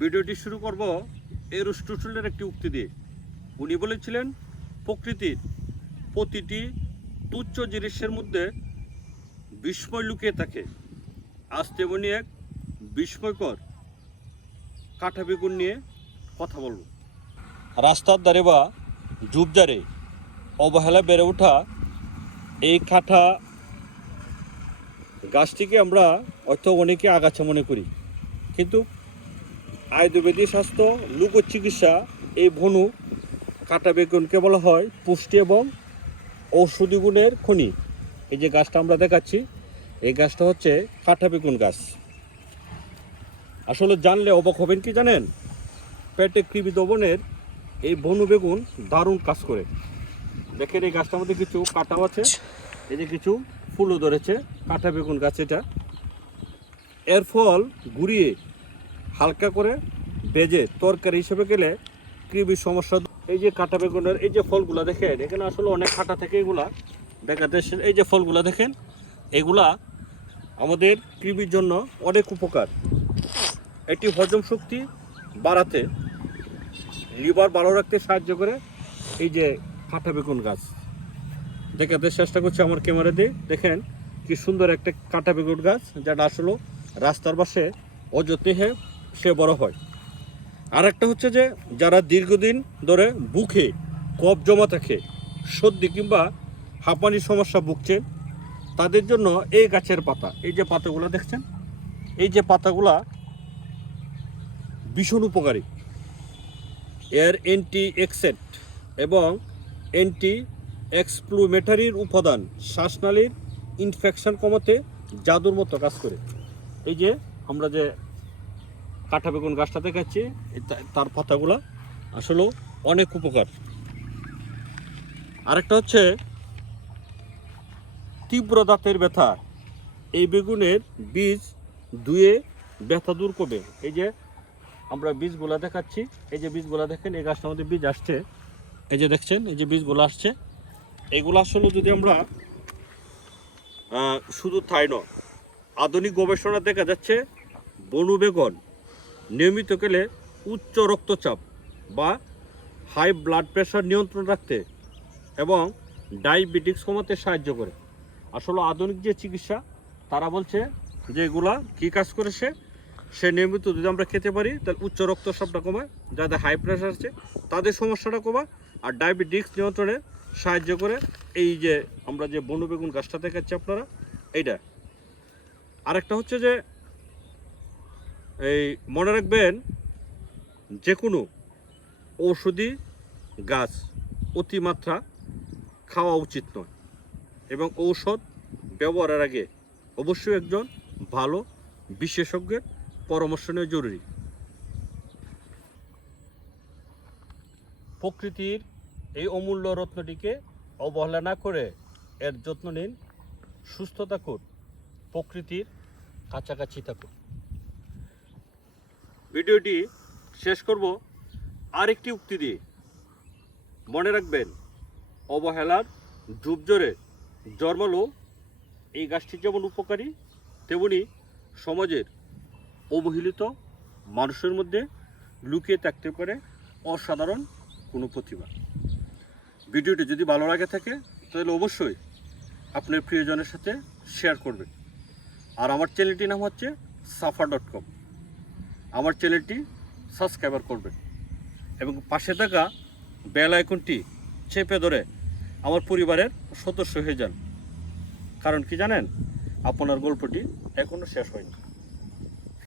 ভিডিওটি শুরু করব এরিস্টটলের একটি উক্তি দিয়ে। উনি বলেছিলেন, প্রকৃতির প্রতিটি তুচ্ছ জিনিসের মধ্যে বিস্ময় লুকিয়ে থাকে। আজ তেমনি এক বিস্ময়কর কাঁটা বেগুন নিয়ে কথা বলব। রাস্তার ধারে বা ঝোপঝাড়ে অবহেলা বেড়ে ওঠা এই কাঁটা গাছটিকে আমরা হয়তো অনেকে আগাছা মনে করি, কিন্তু আয়ুর্বেদিক স্বাস্থ্য লোক চিকিৎসা এই ভনু কাঁটা বেগুনকে বলা হয় পুষ্টি এবং ঔষধি গুণের খনি। এই যে গাছটা আমরা দেখাচ্ছি, এই গাছটা হচ্ছে কাঁটা বেগুন গাছ। আসলে জানলে অবাক হবেন কি জানেন, পেটে কৃমি দমনের এই বনু বেগুন দারুণ কাজ করে। দেখেন এই গাছটার মধ্যে কিছু কাঁটাও আছে, এই যে কিছু ফুলও ধরেছে। কাঁটা বেগুন গাছ এটা। এর ফল গুঁড়িয়ে হালকা করে ভেজে তরকারি হিসেবে গেলে কৃমির সমস্যা। এই যে কাঁটা বেগুনের এই যে ফলগুলা দেখেন, এখানে আসলে অনেক কাঁটা থেকে এগুলা দেখাতে। এই যে ফলগুলা দেখেন, এগুলা আমাদের কৃমির জন্য অনেক উপকার। এটি হজম শক্তি বাড়াতে, লিভার ভালো রাখতে সাহায্য করে। এই যে কাঁটা বেগুন গাছ দেখাতে চেষ্টা করছি আমার ক্যামেরা দিয়ে। দেখেন কি সুন্দর একটা কাঁটা বেগুন গাছ, যেটা আসলে রাস্তার পাশে অযত্নে সে বড় হয়। আর একটা হচ্ছে যে যারা দীর্ঘদিন ধরে বুকে কফ জমা থাকে, সর্দি কিংবা হাঁপানির সমস্যা ভুগছেন, তাদের জন্য এই গাছের পাতা, এই যে পাতাগুলো দেখছেন, এই যে পাতাগুলা ভীষণ উপকারী। এর অ্যান্টি অক্সিডেন্ট এবং অ্যান্টি এক্সপ্লোমেটারির উপাদান শ্বাসনালীর ইনফেকশন কমাতে জাদুর মতো কাজ করে। এই যে আমরা যে কাঁটা বেগুন গাছটা দেখাচ্ছি, তার পাতাগুলা আসলে অনেক উপকার। আরেকটা হচ্ছে তীব্র দাঁতের ব্যথা, এই বেগুনের বীজ ধুয়ে ব্যথা দূর করবে। এই যে আমরা বীজগুলা দেখাচ্ছি, এই যে বীজগুলা দেখেন, এই গাছটার মধ্যে বীজ আসছে, এই যে দেখছেন, এই যে বীজগুলো আসছে। এগুলো আসলে যদি আমরা শুধু তাই নয়, আধুনিক গবেষণা দেখা যাচ্ছে বনু বেগুন নিয়মিত খেলে উচ্চ রক্তচাপ বা হাই ব্লাড প্রেশার নিয়ন্ত্রণ রাখতে এবং ডায়াবেটিস কমাতে সাহায্য করে। আসলে আধুনিক যে চিকিৎসা, তারা বলছে যে এগুলা কী কাজ করে, সে নিয়মিত যদি আমরা খেতে পারি তাহলে উচ্চ রক্তচাপটা কমায়, যাদের হাই প্রেশার আছে তাদের সমস্যাটা কমায়, আর ডায়াবেটিস নিয়ন্ত্রণে সাহায্য করে। এই যে আমরা যে বনু বেগুন গাছটা দেখাচ্ছি আপনারা, এইটা। আরেকটা হচ্ছে যে এই মনে রাখবেন, যে কোনো ঔষধি গাছ অতিমাত্রা খাওয়া উচিত নয়, এবং ঔষধ ব্যবহারের আগে অবশ্যই একজন ভালো বিশেষজ্ঞের পরামর্শ নেওয়া জরুরি। প্রকৃতির এই অমূল্য রত্নটিকে অবহেলা না করে এর যত্ন নিন। সুস্থ থাকুন, প্রকৃতির কাছাকাছি থাকুন। ভিডিওটি শেষ করব আরেকটি উক্তি দিয়ে। মনে রাখবেন, অবহেলার ঝোপঝাড়ে জন্মালো এই গাছটি যেমন উপকারী, তেমনি সমাজের অবহেলিত মানুষের মধ্যে লুকিয়ে থাকতে পারে অসাধারণ কোনো প্রতিভা। ভিডিওটি যদি ভালো লাগে থাকে তাহলে অবশ্যই আপনার প্রিয়জনের সাথে শেয়ার করবেন। আর আমার চ্যানেলটির নাম হচ্ছে safa.com। আমার চ্যানেলটি সাবস্ক্রাইবার করবেন এবং পাশে থাকা বেল আইকনটি চেপে ধরে আমার পরিবারের সদস্য হয়ে যান। কারণ কি জানেন, আপনার গল্পটি এখনও শেষ হয়নি।